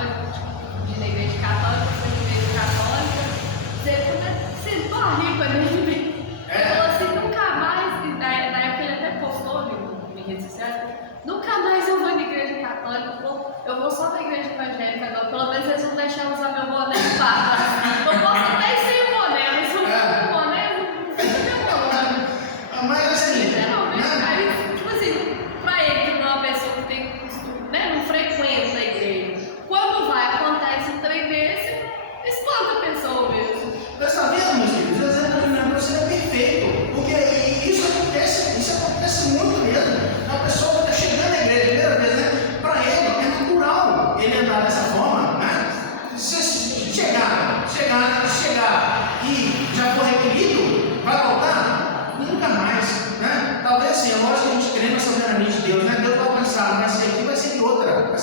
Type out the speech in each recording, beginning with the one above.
católica, de ir na igreja católica, fui na igreja católica, você barriga nele. Ele falou assim, nunca mais, e na época ele até postou em redes sociais, nunca mais eu vou na igreja católica, eu vou só na igreja evangélica, não. Pelo menos eles não deixaram usar meu boné de papa. Eu posso até ir sem o boné, mas se eu for com o boné, não fica meu boné. Mas assim, literalmente, aí, tipo assim, pra ele que não é uma pessoa que tem costume, né, não frequenta a igreja, quando vai, acontece um trem desse, espanta a pessoa mesmo. nós sabemos, meus queridos, às vezes a você é perfeito, porque isso acontece muito mesmo. A pessoa que está chegando à igreja a primeira vez, né? Para ele é natural ele andar dessa forma, né? Se chegar e já for requerido, vai voltar? Nunca mais, né? Talvez assim, é lógico que a gente crê na soberania de Deus, né? Deus vai alcançar, vai ser aqui, vai ser em outra,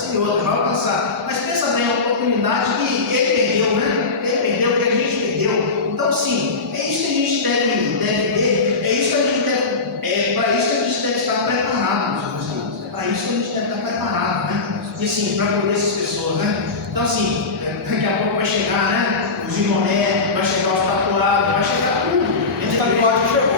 vai alcançar. Mas pensa bem, a oportunidade que ele perdeu, né? Ele perdeu, que a gente perdeu. Então, sim, é isso que a gente deve ter, é isso que a gente deve, para isso que a gente deve estar preparado, meus irmãos. É para isso que a gente deve estar preparado, né? E assim, para poder essas pessoas, né? Então, assim, daqui a pouco vai chegar, né? Os imoné, vai chegar os tatuados, vai chegar tudo. Esse tatuado chegou.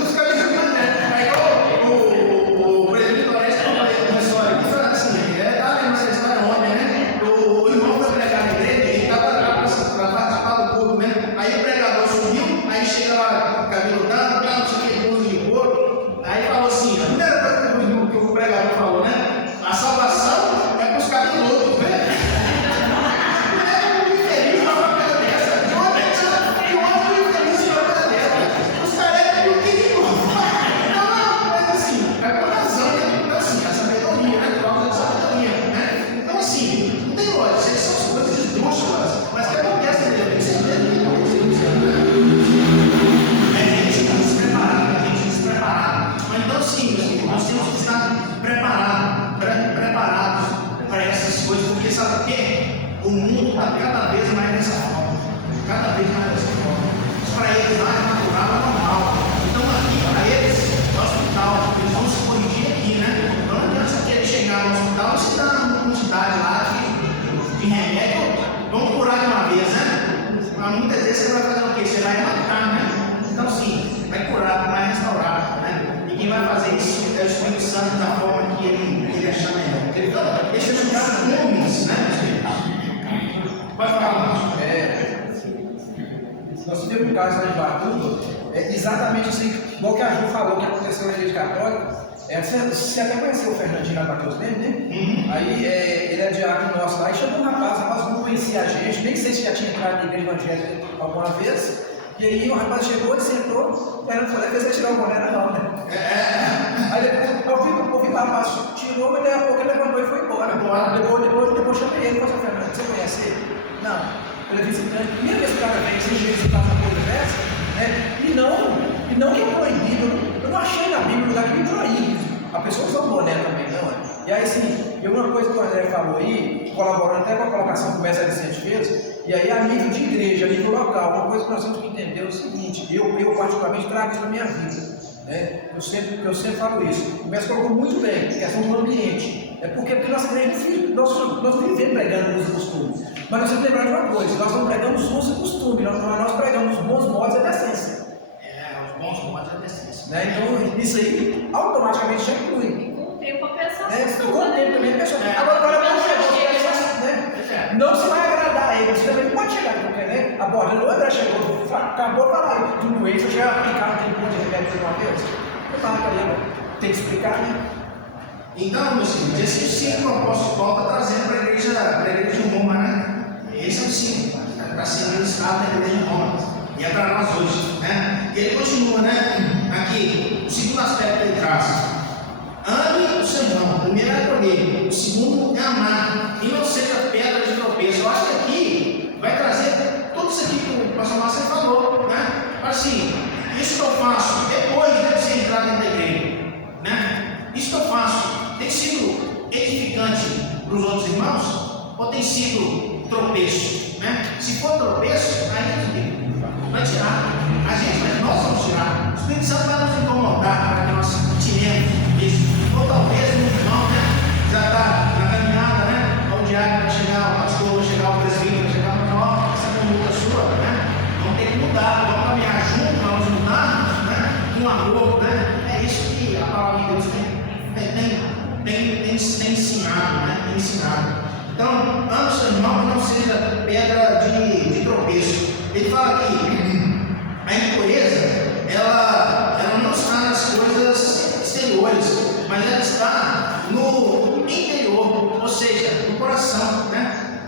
Os cabeludos, né? Aí o presidente do Oeste falou uma história aqui, falando assim, estava lendo essa história ontem, né? O irmão foi pregar na igreja, ele estava lá para participar do culto, né? Aí o pregador subiu, aí chega lá, cabelo dando, não sei o que, blusa de couro, aí falou assim, a primeira coisa que o pregador falou, né? A salvação é para os cabeludos, né? O mundo está cada vez mais dessa forma. Cada vez mais dessa forma. Isso para eles lá é natural, é normal. Então aqui para eles, no hospital, eles vão se corrigir aqui, né? Não adianta você querer chegar no hospital e se dar uma quantidade lá de remédio, vamos curar de uma vez, né? Mas muitas vezes você vai fazer o quê? Você vai matar, né? Então sim, vai curar, vai restaurar, né? E quem vai fazer isso é o Espírito Santo da forma que ele achar melhor. Então, esses são os nomes, né? Pode falar, Márcio. Nós tivemos um caso lá em Batuba, exatamente assim, igual que a Ju falou que aconteceu na igreja católica. Você até conheceu o Fernandinho lá do Matheus Leme, né? Aí ele é diácono nosso lá, e chegou um rapaz não conhecia a gente, nem sei se já tinha entrado na igreja evangélica alguma vez. E aí o rapaz chegou, ele sentou, eu falei, fez ele tirar o boné, não, né? Aí depois eu ouvi o rapaz, tirou, mas daqui a pouco ele levantou e foi embora. Depois chamei ele e falei, Fernando, você conhece ele? Não. Ele disse, a primeira vez que o cara vem, exige esse caso na coisa dessa, né? E não que é proibido, eu não achei na Bíblia lugar que me proíbe. A pessoa usa o boné também, não é? E aí, assim, uma coisa que o André falou aí, colaborando até com a colocação que o mestre Vicente fez, e aí a nível de igreja, a nível local, uma coisa que nós temos que entender é o seguinte, eu particularmente trago isso na minha vida, né? Eu sempre falo isso. O mestre colocou muito bem, a questão do ambiente. Porque nossa igreja, nós não vivemos pregando os costumes. Mas nós temos que lembrar de uma coisa, nós não pregamos os usos e costumes, nós pregamos os bons modos e a decência. Os bons modos e a decência. Né? Então, isso aí automaticamente já inclui. Com o tempo a pessoa Com o tempo também a pessoa. Agora não chega, né? Não se vai agradar a ele, você também não pode chegar, porque, né? A borda, o André chegou, acabou de falar, tudo isso, eu já aplicar aquele monte de remédio de uma vez. Não está na tem que explicar, né? Então, meus filhos, esse é o símbolo que o apóstolo Paulo está trazendo para a igreja de Roma, né? Esse é o símbolo, está sendo ministrado na igreja de Roma. E é para nós hoje, né? E ele continua, né? Aqui, o segundo aspecto ele traz. Ame o seu irmão. O primeiro é acolher. O segundo é amar. E não seja pedra de tropeço. Eu acho que aqui vai trazer tudo isso aqui que o pastor Márcio falou, né? Assim, isso que eu faço depois de você entrar dentro da igreja, né? Isso que eu faço tem sido edificante para os outros irmãos ou tem sido tropeço, né? Se for tropeço, aí vai tirar. A gente, nós vamos tirar. O Espírito Santo vai nos incomodar para que nós tiremos isso. Ou ensinado. Então, ame seu irmão, não seja pedra de tropeço. Ele fala que a impureza, ela não está nas coisas exteriores, mas ela está no interior, ou seja, no coração, né?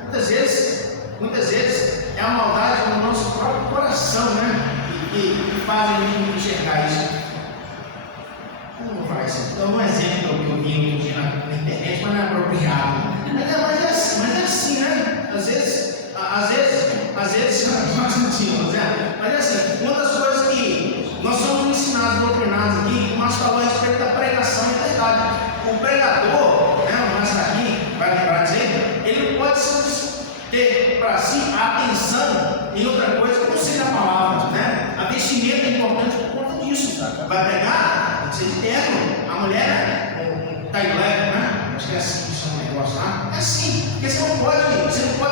Muitas vezes é a maldade no nosso próprio coração, né? Que faz a gente enxergar isso. Como faz? Então, um exemplo que eu vi na internet, mas não é apropriado. Mas é assim, né? Às vezes, mas é assim, uma das coisas que nós somos ensinados, doutrinados aqui, nós falamos a respeito da pregação e verdade. O pregador, né, o mais aqui, vai lembrar dizer, ele não pode ter para si a atenção em outra coisa que não seja a palavra, né? A vestimenta é importante por conta disso. Vai pregar, tem que ser de terno. A mulher, um tailã, né? Acho que é assim que chama o negócio lá. É assim, porque você não pode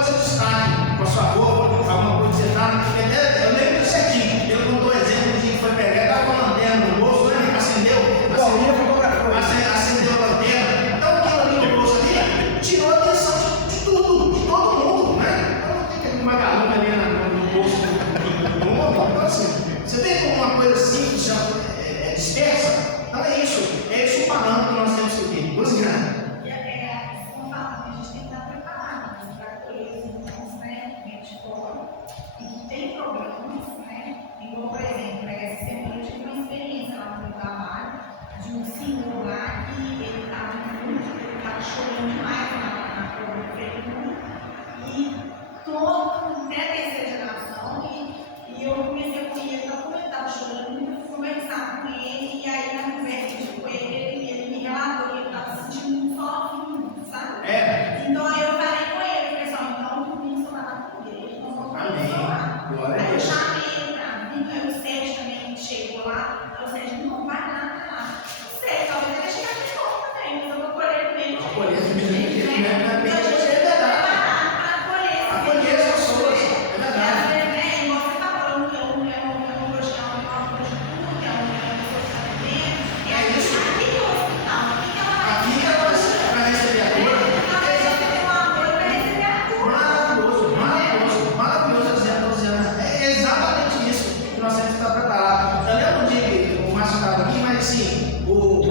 ser destaque com a sua roupa, alguma coisa que você está. Eu lembro certinho, ele contou um exemplo de que foi pregar, estava com a lanterna no bolso, né? Acendeu a lanterna, então aquilo ali no bolso ali tirou a atenção de tudo, de todo mundo, né? Não tem uma galona ali no bolso do mundo. Então assim, você vê como uma coisa simples é dispersa? Então é isso o parâmetro que nós temos que ter. Coisa grande. Como fala, a gente tem que estar preparado para acolher os irmãos, né? De fora, e que tem problemas, né? Igual, por exemplo, essa semana eu tive uma experiência lá no meu trabalho de um senhor lá que ele estava chorando demais na prefeitura e todo, né, terceira geração, e eu comecei a conhecer, como ele estava chorando, conversar com ele, e aí na conversa com ele me relatou que ele estava se sentindo sozinho, sabe? Então aí eu falei com ele, pessoal, então domingo só vai lá com ele, nós vamos conversar. Aí eu chamei ele para vir, aí o Sérgio também chegou lá, aí o Sérgio não vai nada lá. Não sei, talvez ele chegar de novo também, mas eu vou colher com ele.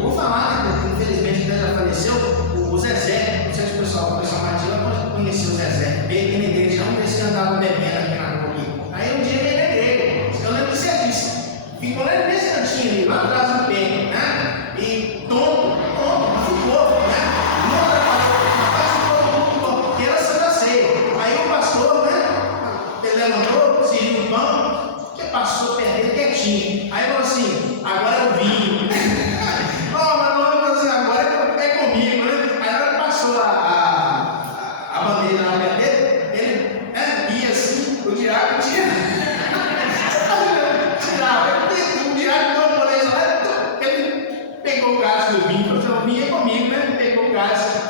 Vou falar, né, infelizmente ele já faleceu, o Zezé, não sei se o pessoal mais antigo conheceu o Zezé, veio aqui na igreja, não ver se andava bebendo aqui na rua aqui. Aí um dia veio na igreja, eu lembro que você disse, ficou lá nesse cantinho ali, lá atrás do pé, né? E tonto, ficou, né? Não atrapalhou, ficou, porque era Santa Ceia. Aí o pastor, né? Ele levantou, serviu o pão, que passou perto dele quietinho. Aí falou assim, agora eu vim.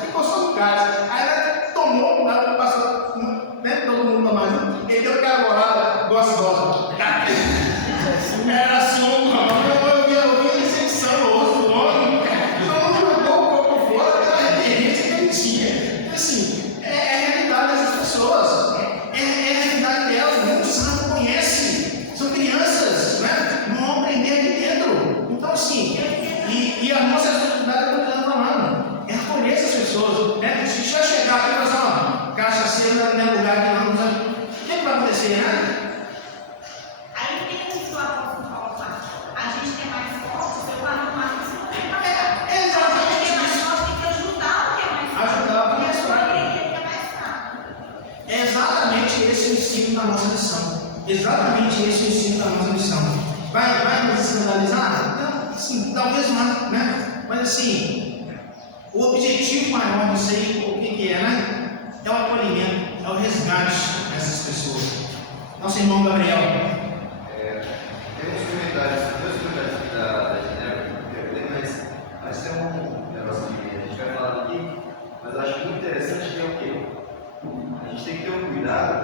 Ficou só no gás. Aí ela tomou, passou, né? Todo mundo tomando. Ele deu aquela bolada gostosa. Era assim, eu vi ele sensando o rosto do homem. Então jogou o corpo fora pela referência que ele tinha. Assim, é a realidade dessas pessoas. É a realidade delas. Muitos não conhecem. São crianças, né? Não vão aprender de dentro. Então, assim, e a nossa responsabilidade é continuar falando. É acolher essas pessoas, né? Se já chegar aqui e falar, ó, cachaceiro não é lugar que não. O que vai acontecer, né? Aí tem um apóstolo Paulo fala, a gente que é mais forte, se eu falar mais, você não tem mais forte. Exatamente A gente que é mais isso. forte tem que ajudar o que é mais forte. Ajudar o que é mais fraco. E ele que é mais fraco. É exatamente esse o ensino da nossa lição. Exatamente esse o ensino da nossa lição. Vai nos escandalizar? Não, assim, talvez não, né? Mas assim, o objetivo maior disso aí, o que é, né? É o acolhimento, é o resgate dessas pessoas. Nosso irmão Gabriel. Tem uns comentários aqui da Genebra que eu quero ler, mas tem um negócio que a gente vai falar aqui, mas eu acho muito interessante que é o quê? A gente tem que ter um cuidado,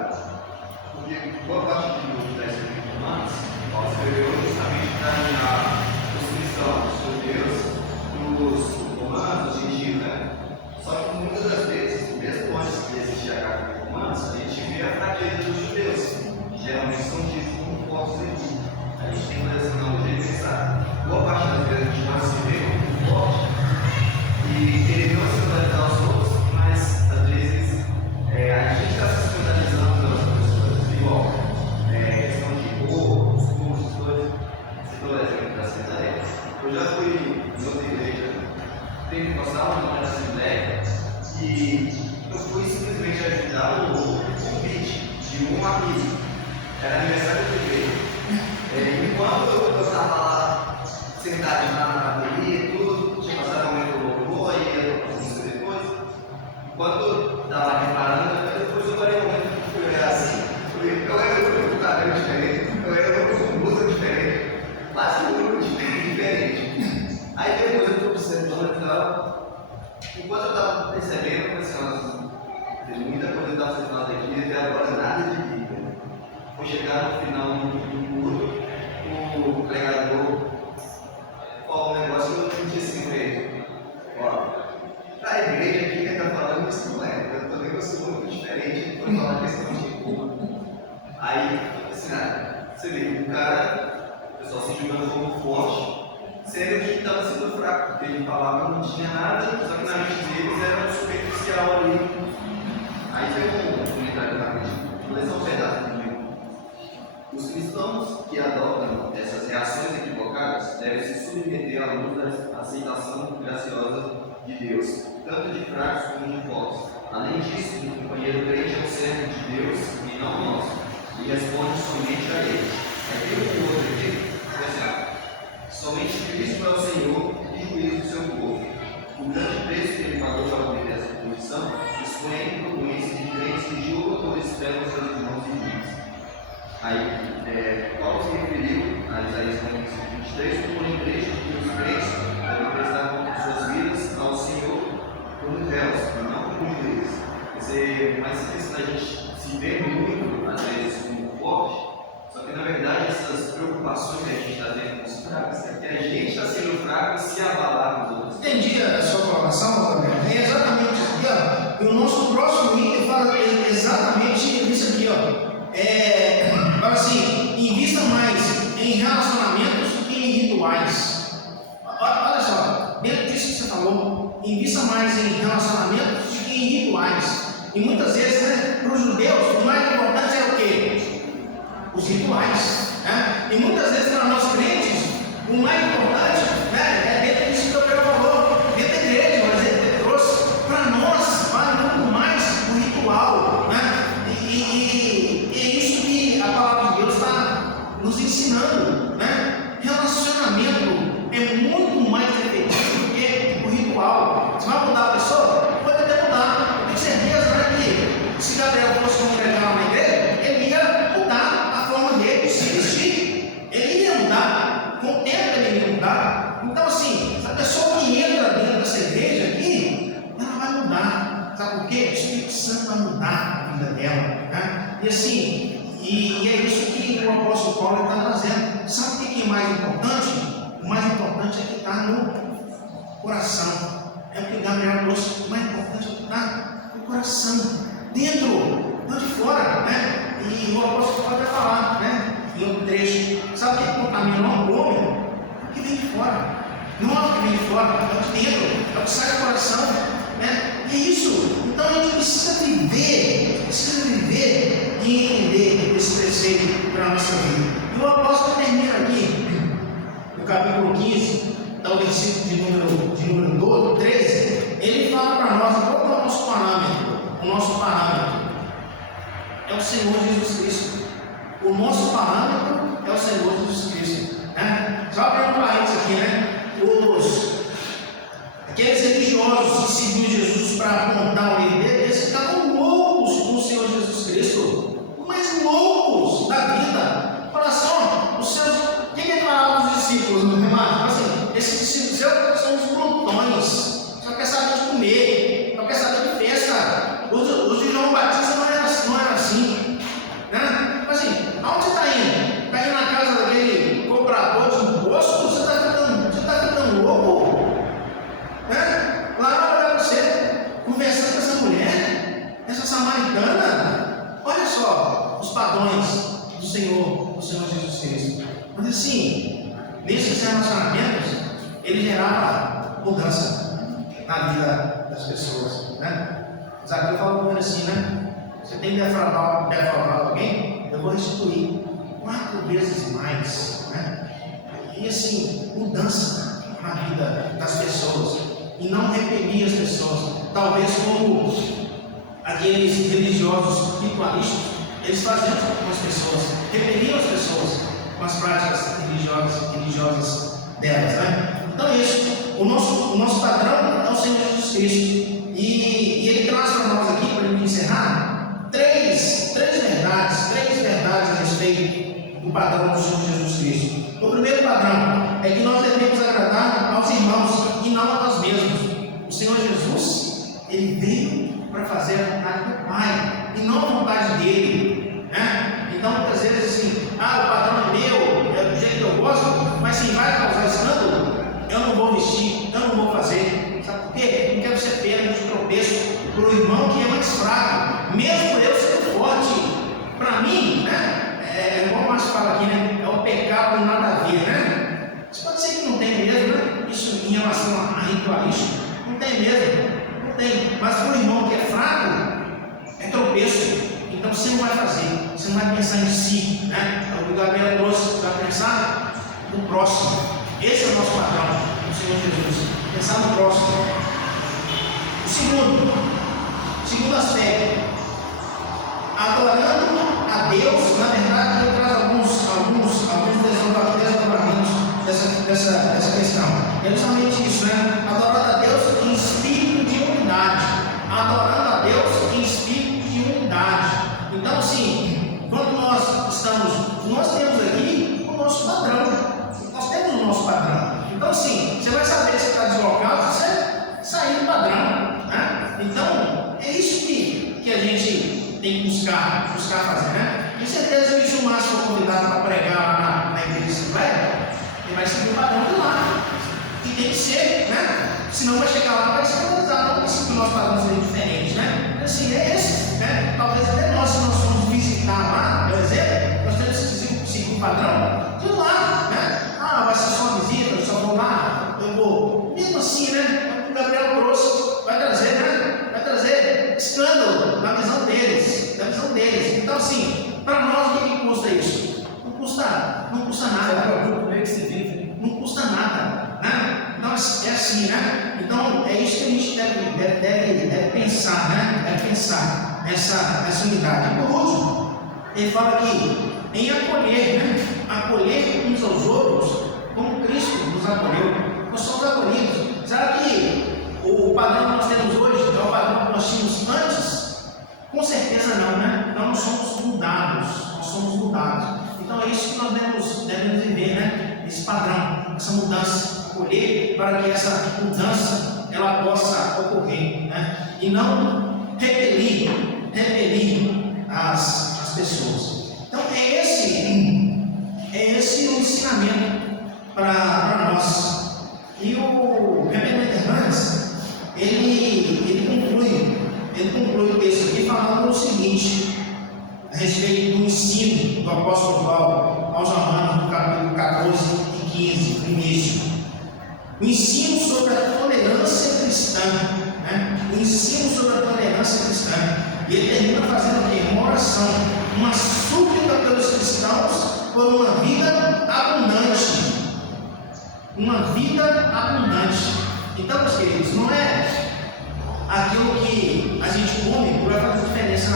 porque boa parte do texto de Romanos, Paulo escreveu justamente para alinhar os cristãos, os judeus, os romanos, os gentios, né? Só que muitas das vezes já fui em outra igreja pentecostal, não era assembleia, e eu fui simplesmente ajudar o convite de um amigo. Era aniversário da igreja. Enquanto eu estava lá, sentado na bateria e tudo, tinha passado um momento do louvor, e eu música depois. Enquanto estava reparando, depois eu parei um momento que fui olhar assim, eu era um grupo de cabelo diferente, eu era um grupo de blusa diferente, quase um grupo diferente. Aí depois eu estou observando e tal. Enquanto eu estava percebendo, eu pensei, nossa, tem muita coisa que estava sendo falada aqui e até agora nada de Bíblia. Vou chegar no final do culto, o pregador falou um negócio que eu disse assim para ele: ó, a igreja aqui que está falando isso não é, eu também eu sou muito diferente para falar questão de culto. Aí, assim, você vê, o cara, o pessoal se julgando como forte, sendo que estava sendo fraco, porque ele falava não tinha nada, só que na mente deles era um superficial ali. Aí tem um comentário rapidinho, vou ler só um pedaço comigo. Os cristãos que adotam essas reações equivocadas devem se submeter à luz da aceitação graciosa de Deus, tanto de fracos como de fortes. Além disso, o companheiro crente é um servo de Deus e não nosso, e responde somente a ele. Aí tem um outro aqui, por exemplo: somente Cristo é o Senhor e juiz do seu povo. O grande preço que ele pagou para obter essa posição expõe a incongruência de crentes que julgam por esperam os seus irmãos e irmãs. Aí, Paulo se referiu a Isaías 23 como uma igreja que os crentes devem prestar conta de suas vidas ao Senhor como réus, e não como juízes. Mas isso a gente se vê muito, às vezes, como forte, só que na verdade essas preocupações que a gente está tendo com os fracos é que a gente está sendo fraco e se abalar com os outros. Entendi a sua colocação, Gabriel. É exatamente isso aqui, ó. E o nosso próximo item fala exatamente isso aqui, ó. Fala assim: invista mais em relacionamentos do que em rituais. Olha só, dentro disso que você falou, invista mais em relacionamentos do que em rituais. E muitas vezes, né, para os judeus, o mais importante é o quê? Os rituais. Né? E muitas vezes para nós crentes, o mais importante, né, é dentro disso que o Gabriel falou, dentro da igreja, mas ele trouxe para nós, vale muito mais o ritual. Né? E é isso que a palavra de Deus está nos ensinando. Né? Relacionamento é muito mais efetivo do que o ritual. Você vai mudar a pessoa? Pode até mudar. Eu tenho certeza, né, que se Gabriel fosse congregar na igreja, ele ia mudar a forma dele de se vestir. Ele ia mudar. Com o tempo ele ia mudar. Então, assim, a pessoa que entra dentro dessa igreja aqui, ela vai mudar. Sabe por quê? O Espírito Santo vai mudar a vida dela. Né? E assim, e é isso que o apóstolo Paulo está trazendo. Sabe o que é mais importante? O mais importante é que está no coração. É o que o Gabriel trouxe. O mais importante é que está no coração. Dentro, não de fora. Né? E o apóstolo Paulo vai falar, né, em outro trecho. Sabe o que contamina o homem? É o que vem de fora. Não é o que vem de fora, é o de dentro. É o que sai do coração. Né? E é isso. Então a gente precisa viver e entender esse preceito para a nossa vida. E o apóstolo termina aqui, no capítulo 15, então, versículo de número 13, ele fala para nós qual é o nosso parâmetro. O nosso parâmetro é o Senhor Jesus Cristo. O nosso parâmetro é o Senhor Jesus Cristo. Né? Só para um parênteses aqui, né? Aqueles religiosos que seguiam Jesus para apontar o erro dele, eles ficavam loucos com o Senhor Jesus Cristo, mas loucos da vida. Olha só, os seus. Quem é que falava dos discípulos, meu irmão? Assim, esses discípulos são os glutões, só quer saber de comer, só quer saber de festa. Os de João Batista não era assim. Né? Assim, aonde você está indo? Está indo na casa daquele cobrador de imposto? Você está ficando louco? Né? Lá na hora você, conversando com essa mulher, essa samaritana, olha só os padrões do Senhor Jesus Cristo. Mas assim, nesses relacionamentos, ele gerava mudança na vida das pessoas. Né? Zaqueu falou com ele assim, né? Você tem que defraudar alguém, eu vou restituir 4 vezes mais. Né? E assim, mudança na vida das pessoas e não repelir as pessoas. Talvez como aqueles religiosos ritualistas, eles faziam com as pessoas, repeliam as pessoas com as práticas religiosas delas, né? Então é isso. O nosso padrão é o Senhor Jesus Cristo. E ele traz para nós aqui, para a gente encerrar, três verdades a respeito do padrão do Senhor Jesus Cristo. O primeiro padrão é que nós devemos agradar aos irmãos e não a nós mesmos. O Senhor Jesus, ele veio para fazer a vontade do Pai e não a vontade dele, né? Então muitas vezes assim, o padrão é meu, é do jeito que eu gosto, mas se vai causar escândalo, eu não vou vestir, eu não vou fazer. Sabe por quê? Não quero ser pedra de tropeço para o irmão que é mais fraco, mesmo eu sendo forte. Para mim, né? Igual o Márcio fala aqui, né? É o pecado e nada a ver, né? Isso pode ser que não tenha mesmo, né? Isso em relação a ritualismo, não tem mesmo, não tem. Mas para o irmão que é fraco, é tropeço. Então você não vai fazer, você não vai pensar em si, né? O que o Gabriel trouxe para pensar no próximo. Esse é o nosso padrão, o Senhor Jesus. Pensar no próximo. O segundo aspecto, adorando a Deus, na verdade, ele traz alguns desdobramentos dessa questão. É justamente isso, né? Adorando a Deus em espírito de unidade. Adorando a Deus em espírito de unidade. Então, assim, quando nós temos aqui o nosso padrão. Nós temos o nosso padrão. Então, assim, você vai saber que você está deslocado se você sair do padrão, né? Então, é isso que a gente tem que buscar fazer, né? Com certeza que se o Márcio for convidado para pregar lá na igreja de Assembleia, ele vai seguir o padrão de lá. E tem que ser, né? Senão vai chegar lá e vai se escandalizar. Não precisa que o nosso padrão seja diferente, né? Assim, é esse, né? Talvez até nós, se nós formos visitar lá, por exemplo, nós temos que seguir o padrão de lá, né? Vai ser só uma visita, eu só vou lá, eu vou. Mesmo assim, né? O Gabriel trouxe, vai trazer, né? Vai trazer escândalo na visão deles, Então, assim, para nós, o que custa isso? Não custa nada. Não custa nada, né? Então, é assim, né? Então, é isso que a gente deve pensar, né? Deve pensar essa unidade. E por último, ele fala aqui em acolher, né? Acolher uns aos outros, como Cristo nos acolheu. Nós somos acolhidos. Será que o padrão que nós temos hoje é o padrão que nós tínhamos antes? Com certeza não, né? Nós somos mudados. Então é isso que nós devemos viver, né? Esse padrão, essa mudança, acolher para que essa mudança ela possa ocorrer, né? E não repelir as pessoas. Então é esse o ensinamento para nós. E o Reverendo Hernandes, ele conclui o texto aqui falando o seguinte, a respeito do ensino do apóstolo Paulo aos Romanos, no capítulo 14 e 15, no início. O ensino sobre a tolerância cristã, né? O ensino sobre a tolerância cristã. E ele termina fazendo aqui uma oração, uma súplica pelos cristãos por uma vida abundante. Então, meus queridos, não é aquilo que a gente come que vai fazer diferença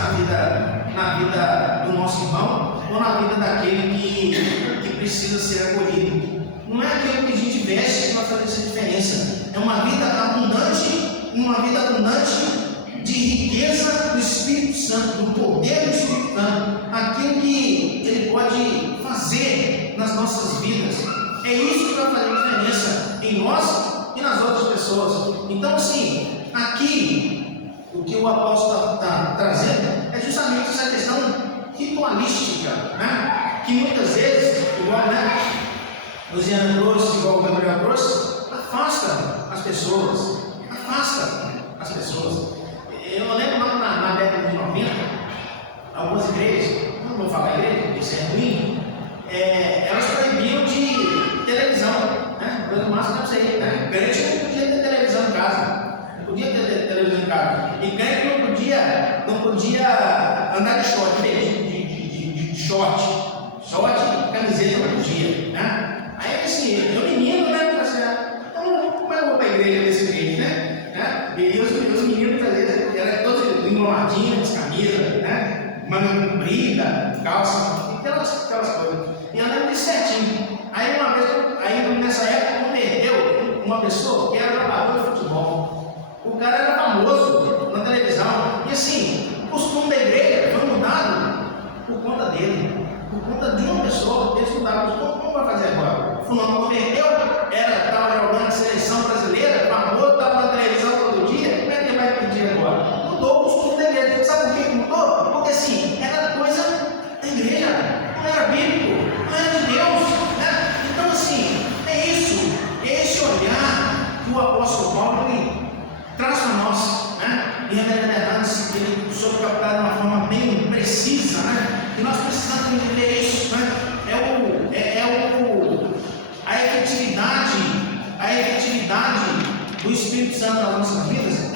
na vida do nosso irmão ou na vida daquele que precisa ser acolhido. Não é aquilo que a gente veste que vai fazer essa diferença. É uma vida abundante de riqueza do Espírito Santo, do poder do Espírito Santo, aquilo que ele pode fazer nas nossas vidas. É isso que vai fazer diferença em nós e nas outras pessoas. Então, assim, aqui o que o apóstolo está trazendo é justamente essa questão ritualística, né? Que muitas vezes, igual, né, Luciana trouxe, igual o Gabriel trouxe, afasta as pessoas. Eu lembro lá na década de 90, algumas igrejas, não vou falar igreja, porque isso é ruim, elas proibiam de televisão, né? O máximo para você ir, né? Crente não podia ter televisão em casa, e crente não podia andar de short, de short, camiseta não podia, né? Aí assim, eu menino, né? Então manga comprida, calça, aquelas coisas. E eu lembro disso certinho. Aí uma vez, nessa época, converteu uma pessoa que era jogador de futebol. O cara era famoso na televisão. E assim, o costume da igreja foi mudado por conta dele. Por conta de uma pessoa, eles mudaram. Como vai fazer agora? O fulano converteu, estava jogando a seleção brasileira, famoso, estava na televisão todo dia. Como é que ele vai pedir agora? Mudou o costume da igreja. Sabe por que mudou? Porque assim, era coisa da igreja, não era bíblico, não era de Deus, né? Então assim, é isso, é esse olhar que o apóstolo Paulo ele traz para nós, né? E a verdade ele soube captar de uma forma bem precisa, né? E nós precisamos entender isso, né? A efetividade do Espírito Santo nas nossas vidas é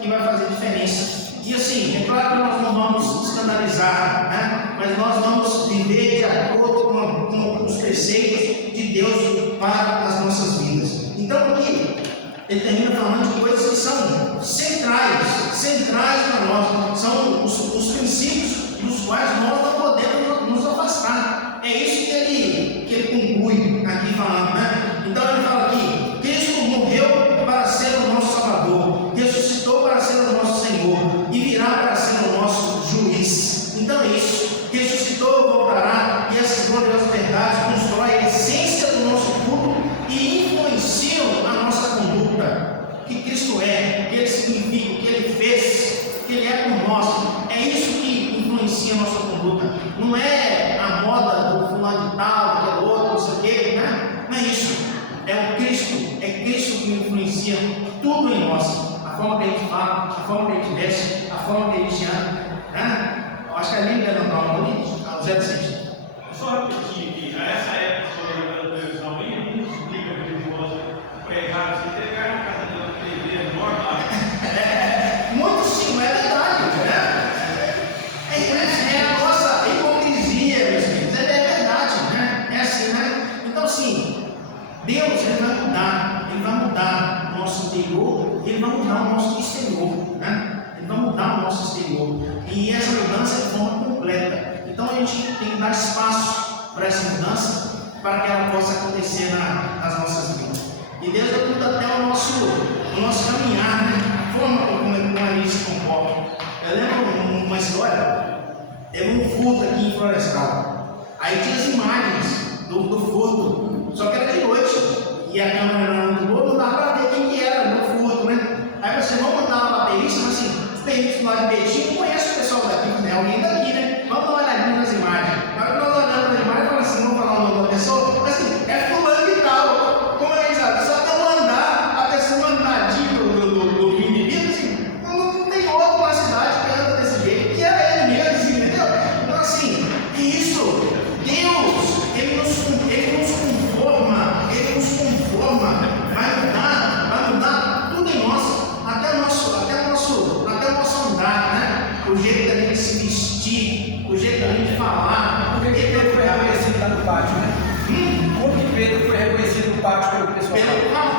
que vai fazer diferença. E assim, é claro que nós não vamos escandalizar, né? Mas nós vamos viver de acordo com os preceitos de Deus para as nossas vidas. Então aqui, ele termina falando de coisas que são centrais para nós, são os princípios dos quais nós não podemos nos afastar. É isso que ele conclui aqui falando, né? Então ele fala aqui, Cristo morreu para ser o nosso Salvador, ressuscitou para ser o nosso Senhor e virá para ser o nosso juiz. Então é isso, ressuscitou, voltará, e essas gloriosas verdades constroem a essência do nosso culto e influenciam a nossa conduta. O que Cristo é, o que Ele significa, o que Ele fez, o que Ele é por nós. É isso que influencia a nossa conduta. Não é a moda do fulano de tal, daquele outro, não sei o quê, né? Não é isso. É Cristo que influencia tudo em nós. A forma que a gente fala, a forma que a gente veste, a forma que a gente anda, né? Eu acho que é lindo levantar uma mão ao Zé Vicente. Só repetir aqui, a essa época, sobre a televisão, aí não explica que ele pode pregar, se pegar na casa de uma TV normal. Muito sim, mas é verdade, né? É a nossa hipocrisia, meus filhos, é verdade, né? É assim, né? Então, assim, Deus ele vai mudar o nosso interior, ele vai mudar o nosso exterior, né? Ele vai mudar o nosso exterior. E essa mudança é de forma completa. Então a gente tem que dar espaço para essa mudança, para que ela possa acontecer nas nossas vidas. E Deus muda até o nosso caminhar, né? A forma como a gente se comporta. Eu lembro uma história, teve um furto aqui em Florestal. Aí tinha as imagens do furto, só que era de noite. E a câmera era muito boa, não dava para ver quem que era no furto, né? Aí você vamos mandar uma baterista, mas assim, os peritos lá de Betim conhecem o pessoal daqui, né? Alguém daqui, né? Vamos dar uma olhadinha nas imagens. Na hora que nós olhamos nas imagens, falamos assim, vamos falar o nome da pessoa, mas assim, é fulano e tal. Como é que sabe? Só que eu mandar a pessoa andadinha do vinho de vida, assim, não tem outro na cidade que anda desse jeito, que era ele mesmo, assim, entendeu? Então assim, isso, Deus, ele nos conforma, vai mudar tudo em nós, até o nosso andar, né? O jeito da gente se vestir, o jeito da gente falar. Por que Pedro foi reconhecido lá no pátio, né? Por que Pedro foi reconhecido no pátio pelo pessoal?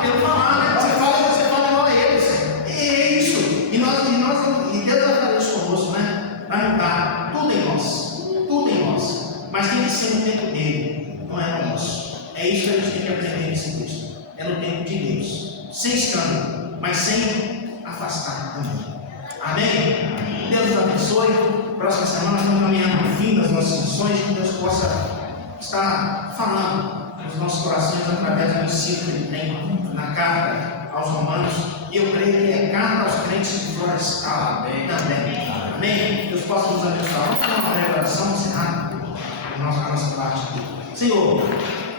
Pelo falar, né? Você fala igual a eles. É isso. E Deus vai fazer isso conosco, né? Vai mudar tudo em nós. Mas tem que ser no tempo dele, não é no nosso. É isso que a gente tem que aprender nesse texto. É no tempo de Deus. Sem escândalo, mas sem afastar também. Amém? Deus nos abençoe. Próxima semana nós vamos caminhar no fim das nossas missões, que Deus possa estar falando nos nossos corações através do ensino que Ele tem na carta aos Romanos. E eu creio que é carta aos crentes de Florestal também. Amém? Deus possa nos abençoar. Vamos fazer uma breve oração, encerrar a nossa parte aqui. Senhor,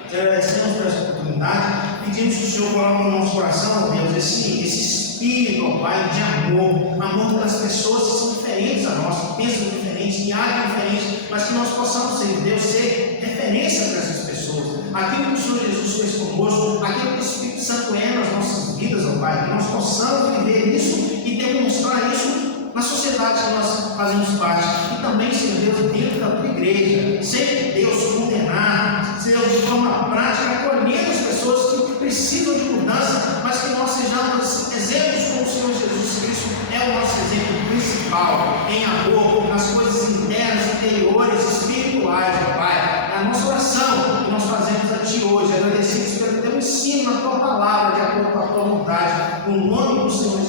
te agradecemos por essa oportunidade. Pedimos que o Senhor coloque no nosso coração, Deus, esse espírito, ó Pai, de amor pelas pessoas que são diferentes a nós, que pensam diferente, que agem diferente, mas que nós possamos ser, Deus, ser referência para essas pessoas. Aquilo que o Senhor Jesus fez conosco, aquilo que o Espírito Santo é nas nossas vidas, ó Pai, que nós possamos viver isso e demonstrar isso na sociedade que nós fazemos parte. E também, Senhor Deus, dentro da tua igreja, sempre, Deus, condenar, Senhor, de forma prática, acolhendo as pessoas que precisam de mudança, mas que nós sejamos exemplos como o Senhor Jesus Cristo é o nosso exemplo principal, em amor, nas coisas internas do Senhor